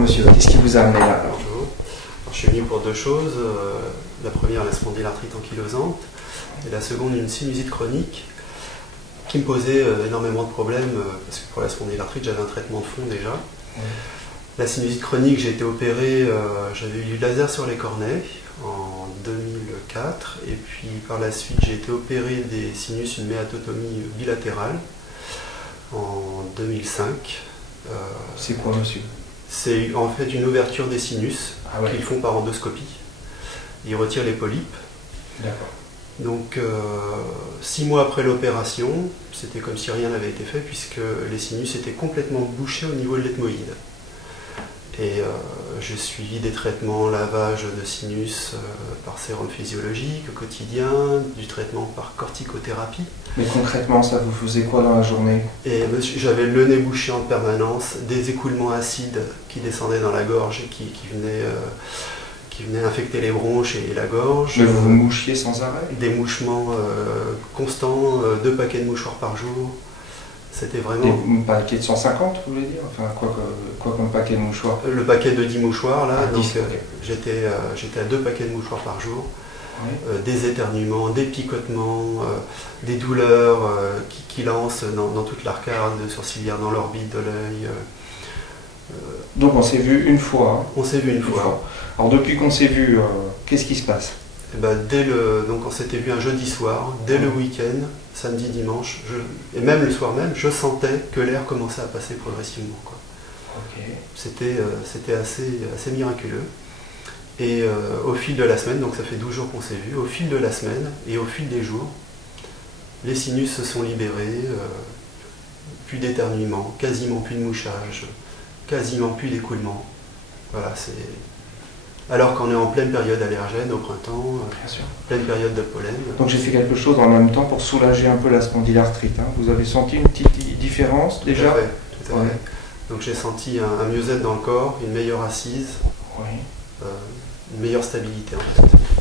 monsieur. Qu'est-ce qui vous a amené là alors? Bonjour. Je suis venu pour deux choses. La première, la spondylarthrite ankylosante, et la seconde, une sinusite chronique qui me posait énormément de problèmes, parce que pour la spondylarthrite, j'avais un traitement de fond déjà. Oui. La sinusite chronique, j'ai été opéré, j'avais eu du laser sur les cornets en 2004, et puis par la suite, j'ai été opéré des sinus, une méatotomie bilatérale en 2005. C'est quoi, monsieur? C'est en fait une ouverture des sinus qu'ils font par endoscopie. Ils retirent les polypes. D'accord. Donc 6 mois après l'opération, c'était comme si rien n'avait été fait puisque les sinus étaient complètement bouchés au niveau de l'ethmoïde. Et j'ai suivi des traitements, lavage de sinus par sérum physiologique au quotidien, du traitement par corticothérapie. Mais concrètement, ça vous faisait quoi dans la journée? Et j'avais le nez bouché en permanence, des écoulements acides qui descendaient dans la gorge et qui venaient infecter les bronches et la gorge. Mais vous vous mouchiez sans arrêt? Des mouchements constants, 2 paquets de mouchoirs par jour. C'était vraiment... Des paquets de 150, vous voulez dire? Enfin, quoi comme paquet de mouchoirs? Le paquet de 10 mouchoirs, là, Ah, donc 10, okay. J'étais à 2 paquets de mouchoirs par jour. Oui. Des éternuements, des picotements, des douleurs qui lancent dans toute l'arcade sourcilière, dans l'orbite de l'œil. Donc on s'est vu une fois. On s'est vu une fois. Alors depuis qu'on s'est vu, qu'est-ce qui se passe? Et ben, donc on s'était vu un jeudi soir, dès le week-end, samedi, dimanche, et même le soir même, je sentais que l'air commençait à passer progressivement, quoi. Okay. C'était assez miraculeux. Et au fil de la semaine, donc ça fait 12 jours qu'on s'est vu, au fil de la semaine et au fil des jours, les sinus se sont libérés, plus d'éternuement, quasiment plus de mouchage, quasiment plus d'écoulement. Voilà, c'est... Alors qu'on est en pleine période allergène au printemps, pleine période de pollen. Donc j'ai fait quelque chose en même temps pour soulager un peu la spondylarthrite. Hein. Vous avez senti une petite différence déjà? Tout à fait. Donc j'ai senti un mieux-être dans le corps, une meilleure assise, oui. Une meilleure stabilité en fait.